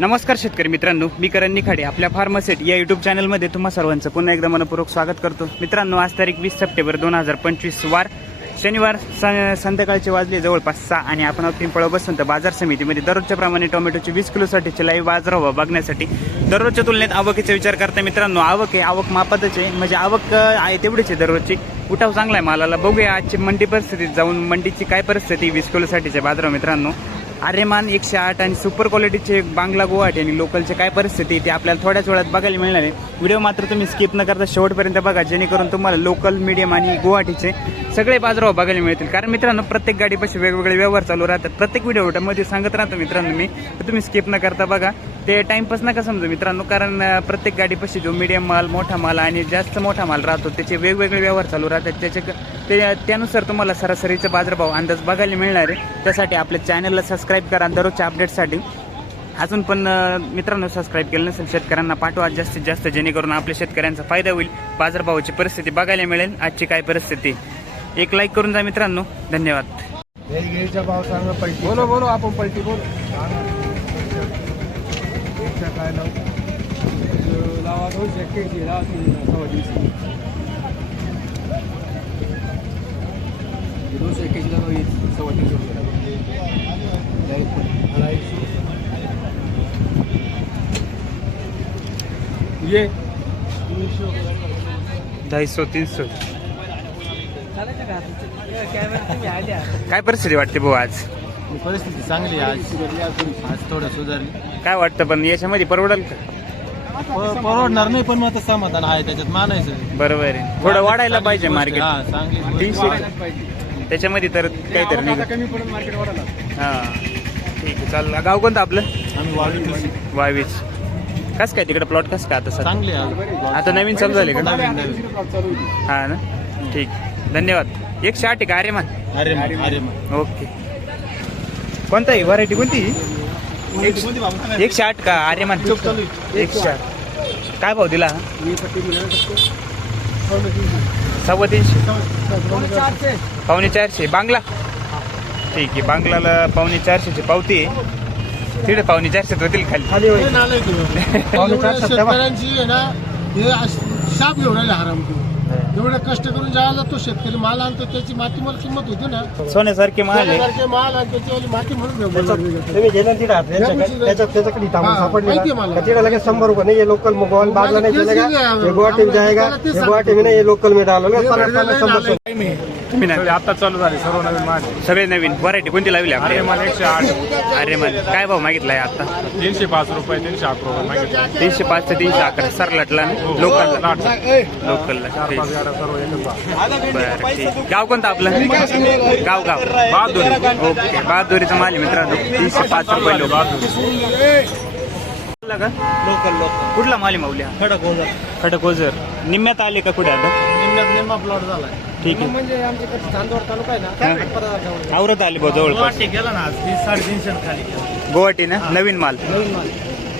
नमस्कार शेतकरी मित्रांनो मी करण निखाडे आपल्या फार्मसेट या युट्यूब चॅनलमध्ये तुम्हा सर्वांचं पुन्हा एकदा मनपूर्वक स्वागत करतो. मित्रांनो आज तारीख वीस सप्टेंबर दोन हजार पंचवीस वार शनिवार संध्याकाळचे वाजले जवळपास सहा आणि आपण आहोत पिंपळ बसंत बाजार समितीमध्ये दररोजच्या प्रमाणे टोमॅटोचे वीस किलोसाठीचे लाईव्ह बाजारभाव बघण्यासाठी. दररोजच्या तुलनेत आवकीचा विचार करता मित्रांनो आवक आहे आवक मापातच आहे. म्हणजे आवक आहे तेवढीच आहे दररोजची. उठाव चांगला आहे मालाला. बघूया आजची मंडी परिस्थितीत जाऊन मंडीची काय परिस्थिती वीस किलोसाठीचे बाजार मित्रांनो. आर्यमान एकशे आठ आणि सुपर क्वालिटीचे बांगला गुवाहाटी आणि लोकलचे काय परिस्थिती ते आपल्याला थोड्याच वेळात बघायला मिळणार आहे. व्हिडिओ मात्र तुम्ही स्किप न करता शेवटपर्यंत बघा जेणेकरून तुम्हाला लोकल मीडियम आणि गुवाहाटीचे सगळे बाजारभाव बघायला मिळतील. कारण मित्रांनो प्रत्येक गाडीपाशी वेगवेगळे व्यवहार चालू राहतात. प्रत्येक व्हिडिओमध्ये सांगत राहतो मित्रांनो मी तर तुम्ही स्किप न करता बघा. ते टाइमपास नका समजू मित्रांनो? कारण प्रत्येक गाडीपाशी जो मीडियम माल मोठा माल आणि जास्त मोठा माल राहतो त्याचे वेगवेगळे व्यवहार चालू राहतात. त्याचे ते त्यानुसार तुम्हाला सरासरीचा बाजारभाव अंदाज बघायला मिळणार आहे. त्यासाठी आपल्या चॅनलला सबस्क्राईब करा दररोजच्या अपडेटसाठी अजून पण मित्रांनो सबस्क्राईब केलं नसेल शेतकऱ्यांना पाठवा. जास्तीत जास्त जेणेकरून आपल्या शेतकऱ्यांचा फायदा होईल. बाजारभावाची परिस्थिती बघायला मिळेल. आजची काय परिस्थिती? एक लाईक करून जा मित्रांनो. धन्यवाद. भाव पलटी बोलो बोलो आपण पलटी बोल काय लावू लावा दोनशे एक्क्याऐंशी लावा तीन सव्वा तीनशे दोनशे एक्क्याऐंशी लावा सव्वा तीनशे ये. ढाईसो तीनशे काय परिस्थिती वाटते भाऊ आज? परिस्थिती चांगली आहे आज. आज थोडं सुधारली. काय वाटतं पण याच्यामध्ये परवडेल का? प- परवडणार नाही पण मग आता समाधान आहे त्याच्यात मानायचं बरोबर आहे. थोडं वाढायला पाहिजे मार्केट हा चांगली. तीनशे त्याच्यामध्ये तर काहीतरी नाही कमी पडून मार्केट वाढायला? हा. ठीक आहे चालेल. गाव कोणतं आपलं? आम्ही वावीस कस काय तिकडे प्लॉट कस काय आता सर चांगली आहे. आता नवीन चालू झाले का? नवीन नवीन हा ना? ठीक. धन्यवाद. एकशे आठ आहे का अरे मान अरे मा- अरे मा. ओके. कोणता? आहे व्हरायटी कोणती एकशे आठ का? अरे मान. एकशे आठ काय भाव दिला? सव्वा तीनशे. पावणे चारशे. बांगला? ठीक आहे. बांगलाला पावणे चारशेची पावती आहे. तिकडे पावणे चारशे होतील खाली. हे अश- शाप घेऊन आले हराम एवढे कष्ट करून जायला तो शेतकरी माल आणतो त्याची माती मला किंमत होती ना सोन्यासारखे माल आहे माल आणि त्याची माती म्हणून घेऊन गेलो. तुम्ही गेलं तिथं या गोष्टी- त्याच्यात त्याच्याकडे थांबून हा, सापडले माहिती आहे मला. लगेच शंभर रुपये नाही लोकल में गोल बागला नहीं चलेगा. ये गुवाहाटी में जाएगा त्याला तेच ये सांगतो. गुवाहाटी में नहीं ये लोकल में डालो पन्नास वेगळं पन्नास शंभर. आहे. तुम्ही ना आता चालू झाले सर्व नवीन माल. सगळे नवीन व्हरायटी कोणती लावली अरे मला एकशे आठ. अरे मान काय भाव मागितलाय आता? तीनशे पाच रुपये तीनशे अकरा रुपये मागितलं. तीनशे पाच ते तीनशे अकरा सरलाटला लोकलला. लाट. लोकलला. ठीक. पाच हजार सर्व एकच भाव. बरं ठीक. गाव कोणतं आपलं? गाव गाव. बहादुरी. ओके बहादुरीचा माल आहे मित्रांनो. तीनशे पाच रुपये लोक कुठला का लोकल लोकल. कुठला माल आहे माऊल्या खडक होऊन खडक ओझर. निम्म्यात आले का कुठे आता? निम्म्यात निम्मा प्लॉट झाला ठीक आहे. म्हणजे आमच्याकडे चांदवड तालुका आहे. ना परत जाऊन. आवरत आले भाऊ जवळपास. गेला ना आज साडेतीनशे खाली गेला. गुवाहाटी ना? नवीन माल. नवीन माल.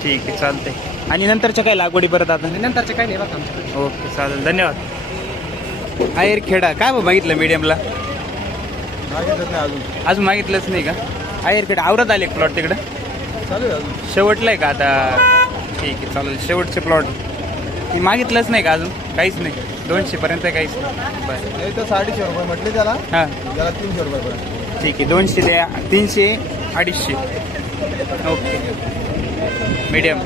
ठीक आहे चालतंय. आणि नंतरच्या काय लागवडी परत आता? नंतरचे काही नाही बघा आमच्याकडे. ओके चालेल. धन्यवाद. आयर खेडा काय भाऊ मागितलं मीडियमला अजून. मागितलंच नाही का? आयर खेडा आवरत आले प्लॉट तिकडं? चालू आहे अजून. शेवटला आहे का आता? ठीक आहे चालेल. शेवटचे प्लॉट ती मागितलंच नाही का अजून? काहीच नाही. दोनशे पर्यंत काहीच नाही. बरं. साडेशे रुपये म्हटले त्याला. हां. त्याला तीनशे रुपये पडले. ठीक आहे. दोनशे ते तीनशे अडीचशे. ओके. मीडियम.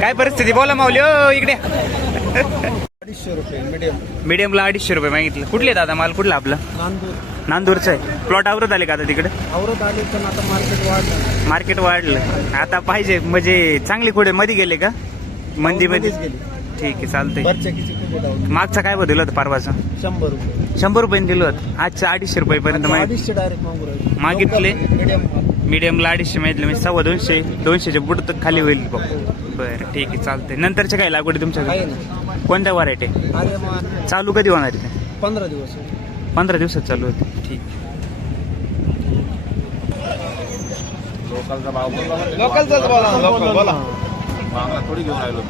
काय परिस्थिती? बोला माऊली. ओ इकडे. अडीचशे रुपये मीडियम. मीडियमला अडीचशे रुपये मागितलं. कुठले दादा? माल कुठला आपला? नांदूर. नांदूरचं आहे. प्लॉट आवरत आले का आता तिकडे? आवरत आले पण आता मार्केट वाढलं. मार्केट वाढलं. आता पाहिजे. म्हणजे चांगली कुठे? मध्ये गेले का? मंदी मध्ये मध्येच गेली. ठीक आहे चालतंय. कुठे मागचा काय बदल होतं परवाचा? शंभर रुपये. शंभर रुपये दिलं होतं. आजचं अडीचशे रुपयेपर्यंत आता माहिती अडीचशे डायरेक्ट मागू राहिले. मागितले? मीडियम मीडियमला अडीचशे माहितलं म्हणजे सव्वा दोनशे दोनशेच्या पुढं तर खाली होईल बघ. बरं ठीक आहे चालतंय. नंतरच्या काय लागवडी काही तुमच्याकडे कोणत्या व्हरायटी अरे चालू कधी होणार आहे ते? पंधरा दिवस. पंधरा दिवसात चालू होते ठीक लोकलचा भाव बोलला. लोकलचाच बोला. लोकल बोला. बांगला थोडी घेऊन राहिलो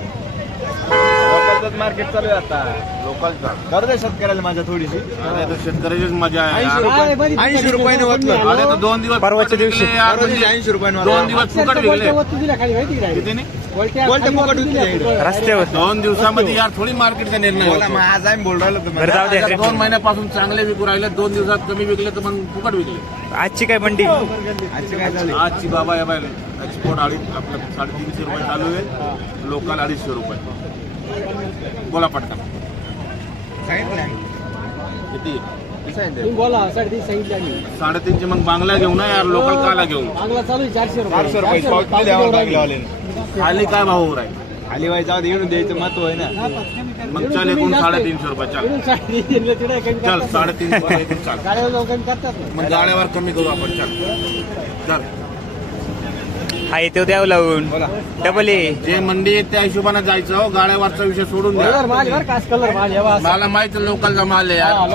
लोकलचं मार्केट चालू आहे आता. लोकलचा. करू दे शेतकऱ्याला माझ्या थोडीशी. तर शेतकऱ्याचीच मजा आहे. यार. ऐंशी रुपयाने अरे तर दोन दिवस परवाच्या फुकट दिवशी. विकले यार, ऐंशी रुपयाने दोन दिवस फुकट विकले किती नाही? रस्त्यावर दोन दिवसामध्ये यार थोडी मार्केटचा निर्णय होतो. आज आम्ही बोल राहिलो बरं जाऊ तुम्हाला द्या आता दोन महिन्यापासून चांगले विकू राहिले दोन दिवसात कमी विकले तर मग फुकट विकले. आजची काय बंडी आजची काय झाली? आजची बाबा या बाय एक्सपोर्ट अडीच आपलं साडेतीनशे रुपये चालू आहे. लोकल अडीचशे रुपये. बोला पटकन. सांगितलं किती? बोला साडेतीन सांगितले आम्ही. साडेतीनशे मग बांगला घेऊ ना यार लोकल काला घेऊ. चांगला चालू आहे चारशे चारशे रुपये द्यावं लागले खाली काय भाव राहील? खाली व्हायचं जाऊ दे, येऊन द्यायचं महत्त्व आहे ना. मग चल एकूण साडेतीनशे रुपये चल. चल साडेतीनशे रुपये एकूण चाल. करतात. मग गाड्यावर कमी करू आपण चल. चल. हा येतो द्यावं लावून बोला. डबल ए जे मंडी आहे त्या हिशोबाने जायचं हो. गाड्यावरचा विषय सोडून द्या. माल माहीत लोकलचा माल आहे हा, यार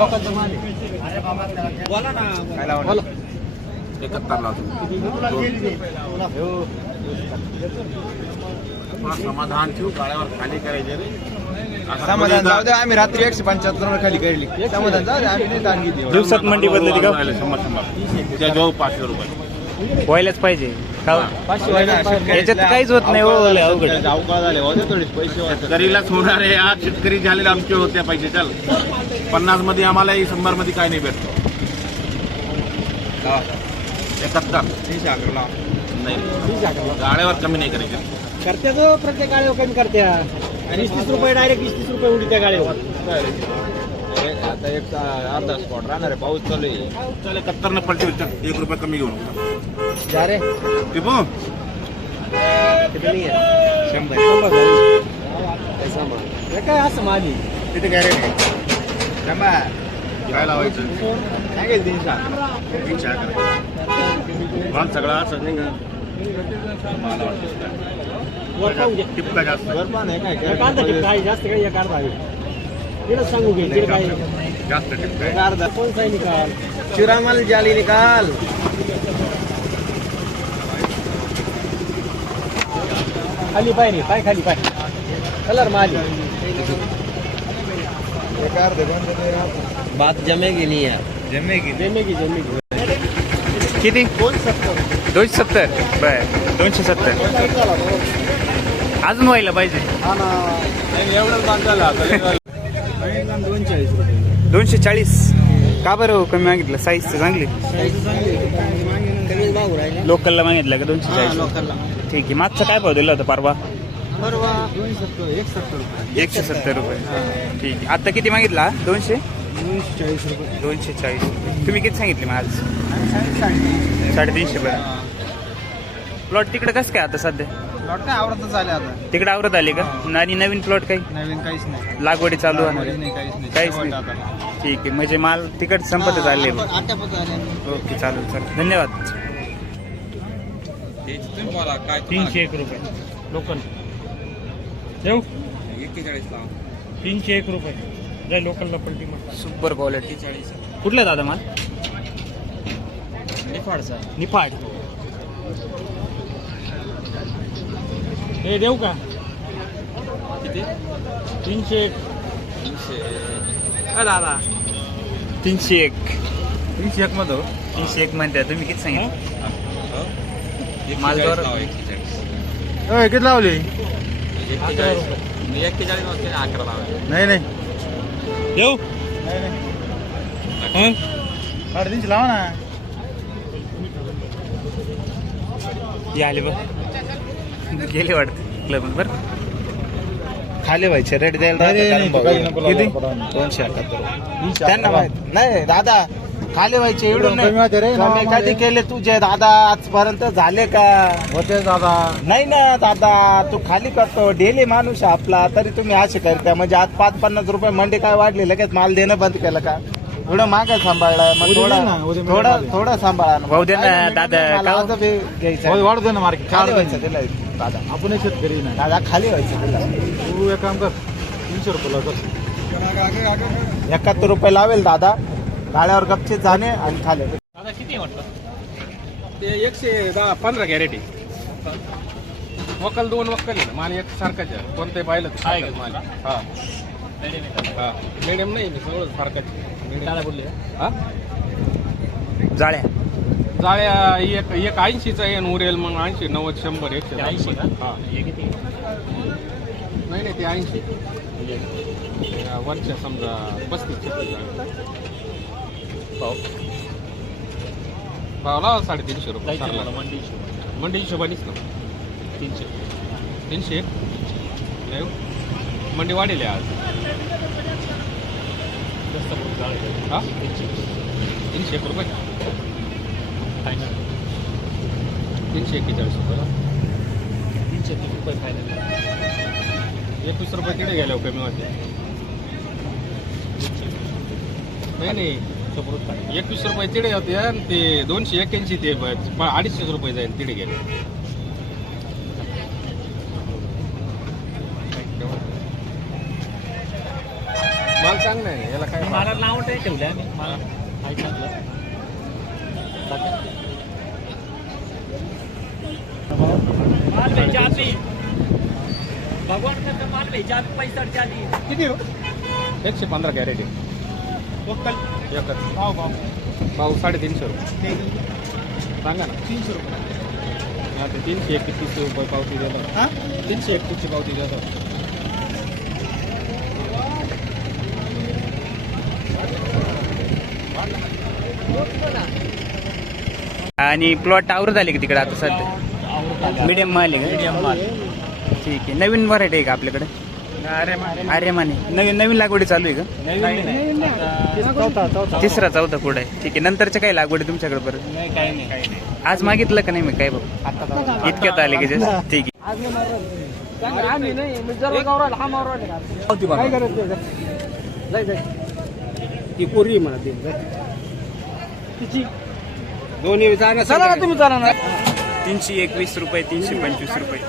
थोडा समाधान ठेवू गाड्यावर खाली करायचे रे. आता समाधान जाऊ दे आम्ही रात्री एकशे पंच्याहत्तर वर खाली काढली समाधान जाऊ दे आम्ही नाही ताण घेतली दिवसात मंडी बदलली का? शंभर शंभर. त्या जवळ पाचशे रुपये. व्हायलाच पाहिजे. का पाहिजे. याच्यात काहीच होत नाही हो लय अवघड. शेतकरीलाच होणार आहे आज शेतकरी झालेले आमचे होते पैसे चल. पन्नासमध्ये आम्हाला शंभरमध्ये काय नाही भेटतो. एकाहत्तर. नाही. गाड्यावर कमी नाही करायचे. करते तो प्रत्येक गाड्यावर कमी करते. वीस तीस रुपये डायरेक्ट वीस तीस रुपये उडी त्या गाड्यावर. आता एक अर्धा स्पॉट राहणार आहे. पाऊस चालू आहे. चल एकाहत्तर न पलटी चल एक रुपये कमी घेऊन जा रे. टिपू. आहे? शंभर. शंभर. हे काय असं माली तिथे काय रेट थांबा काय लावायचं? सांगेल तीनशे अकरा. तीनशे अकरा. माल सगळा असं नाही का? मला. वाटतं टिपका जास्त? पण आहे काय काय? जास्त काही सांगू घे काय? जास्त निकाल? चिरामल जाली निकाल. खाली पाय रे पाय खाली पाय. कलर माली नाही राहत. बात जमेगी नहीं यार. जमेगी जमेगी जमेगी किती? दोनशे सत्तर. बर दोनशे सत्तर. अजून व्हायला पाहिजे. हा रुपये दोनशे चाळीस का बरं हो? कमी मागितलं? साईज चांगली. लोकलला मागितलं का दोनशे चाळीस ठीक आहे. मागचा काय भाव दिला होता परवा? रुपये. एकशे सत्तर रुपये. ठीक आहे. आता किती मागितला? दोनशे? दोनशे चाळीस रुपये. दोनशे चाळीस रुपये. तुम्ही किती सांगितले मग आज? साडेतीनशे. पर्यंत प्लॉट तिकडे कसं काय आता सध्या? लॉट काय आवडतच आले आता. तिकडे आवरत आले का? आणि नवीन प्लॉट काही? नवीन काहीच नाही. लागवडी चालू आहे. नाही काहीच नाही. ठीक आहे. म्हणजे माल तिकट संपतच आले ओके चालेल चालेल. धन्यवाद. तीनशे एक रुपये. लोकल. देऊ? तीनशे एक रुपये. जाय लोकलला पलटी मग सुपर क्वालिटी. कुठला दादा माल? निफाडचा. निफाड. हे देऊ का? किती? तीनशे एक. दादा. तीनशे एक. तीनशे एक मध्ये तीनशे एक म्हणते तुम्ही किती सांगितलं? माल दर किती लावली? नाही नाही. देऊ हं? साडेतीनशे लावा ना. आले बघ. गेले वाटतं. क्लब बर. खाली व्हायचे. रेट द्यायला किती? दोनशे एकाहत्तर. त्यांना माहीत. नाही दादा खाली व्हायचे एवढं नाही. कधी केले तुझे दादा आजपर्यंत झाले का? होते दादा. नाही ना दादा तू खाली करतो. डेली माणूस आपला. तरी तुम्ही असे करता. म्हणजे आज पाच पन्नास रुपये मंडी काय वाढले? लगेच माल देणं बंद केलं का? एवढं मागे सांभाळलाय. मग थोडं थोडं थोडं सांभाळा ना. भाऊ दे ना, दादा, घ्यायचं वाढू दे ना मार्केट. खाली व्हायचं दादा. आपण शेतकरी नाही. दादा खाली व्हायचं दिलं तू एक काम कर तीनशे रुपये कर एकाहत्तर रुपये लावेल दादा. गाड्यावर गपचित जाणे आणि खाली. दादा किती म्हटलं? ते एकशे दहा पंधरा कॅरेट आहे वकल दोन वक्कल आहे. ना माल एक सारखाच आहे. कोणते पाहिलं तर सारखाच माल आहे. हा. हा. मिडियम नाही मी सगळं सारखाच काय बोलले. हा? जाळ्या. जाळ्या एक एक ऐंशीचा आणि उरेल मग ऐंशी नव्वद शंभर एकशे ऐंशी हा. नाही नाही ते ऐंशी. वरच्या समजा पस्तीस पाव. पाव लावा साडेतीनशे रुपये. मंडी हिशोबानीच ना तीनशे. तीनशे? नाही हो. मंडी वाढेल आज. हा? तीनशे एक रुपये. तीनशे एक्केचाळीस रुपये तीनशे तीस रुपये फायनल एकवीस रुपये तिथे गेल्यावर कमी होते नाही नाही. एकवीस रुपये तिथे होते आणि ते दोनशे एक्क्याऐंशी ते अडीचशे रुपये जाईल तिथे गेले. माल चांगला आहे याला काय मला नाव नाही ठेवलं आम्ही. मला काय चांगलं भगवान का किती हो? एकशे पंधरा कॅरेट आहे. एकच. भाव भाव. भाव साडेतीनशे रुपये. सांगा ना. तीनशे रुपये. हा ते तीनशे एकतीस रुपये पावती देतो तीनशे एकतीसची पावती देतो आणि प्लॉट आवरत आले का तिकडे आता सध्या? मीडियम माल आहे का? मीडियम माल ठीक आहे. नवीन व्हरायटी आहे का आपल्याकडे? अरे माने नवीन नवीन लागवडी चालू आहे का? तिसरा चौथा कुठं आहे? ठीक आहे. नंतरच्या काही लागवडी तुमच्याकडे परत? नाही काही नाही. काही नाही. आज मागितलं का नाही मग काय बघ इतक्यात आले की जस्ट. ठीक आहे. ती पोरी म्हणा ती तिची. दोन्ही चला ना तुम्ही चला ना. तीनशे एकवीस रुपये तीनशे पंचवीस रुपये.